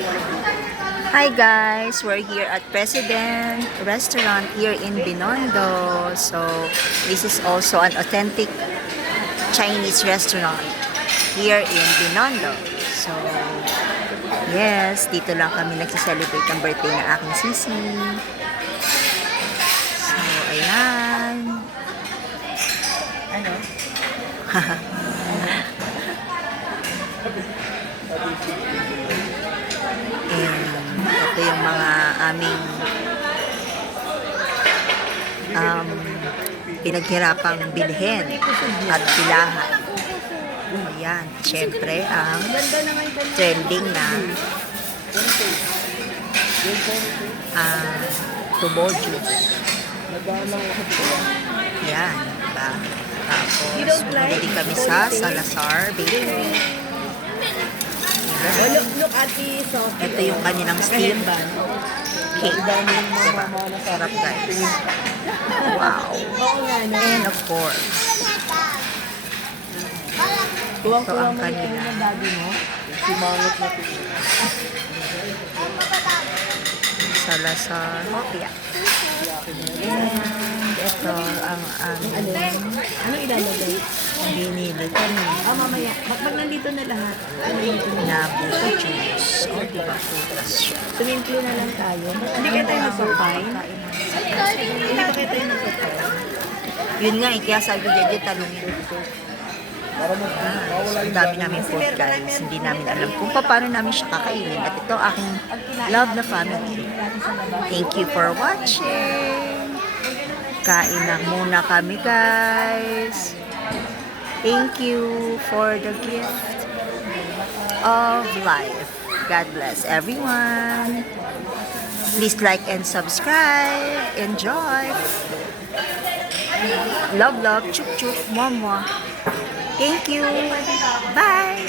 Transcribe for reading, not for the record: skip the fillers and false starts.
Hi guys, we're here at President Restaurant here in Binondo. So, this is also an authentic Chinese restaurant here in Binondo. So, yes, dito lang kami nagsiselebrate ng birthday ng aking sisi. So, ayan. Ano? Ito yung mga aming pinaghirapang bilhin at pilahan. Ayan, syempre ang trending na tubo juice. Ayan, diba? Tapos, bumili kami sa Salazar Bakery. Look at the sauce. Ito yung kanilang steam cake. Diba? Sarap guys. Wow. And of course, ito ang kanila. Salazar Hopia. And ito ang Ano ilalagay? binili kami. Mamaya. Bakbak nandito na lahat. Na buko juice. O, diba? Putas siya. Tumimplo na lang tayo. Hindi kaya tayo nagpapine? Hindi ba kaya tayo nagpapine? Yun nga, kaya sabi ko, Jeje, talungin ko. Ang dami namin food guys. Hindi namin alam kung paano namin siya kakainin. At ito aking love na family. Thank you for watching. Kain na muna kami guys. Thank you for the gift of life. God bless everyone. Please like and subscribe. Enjoy. Love, love, chuk chuk, mwah mwah. Thank you. Bye.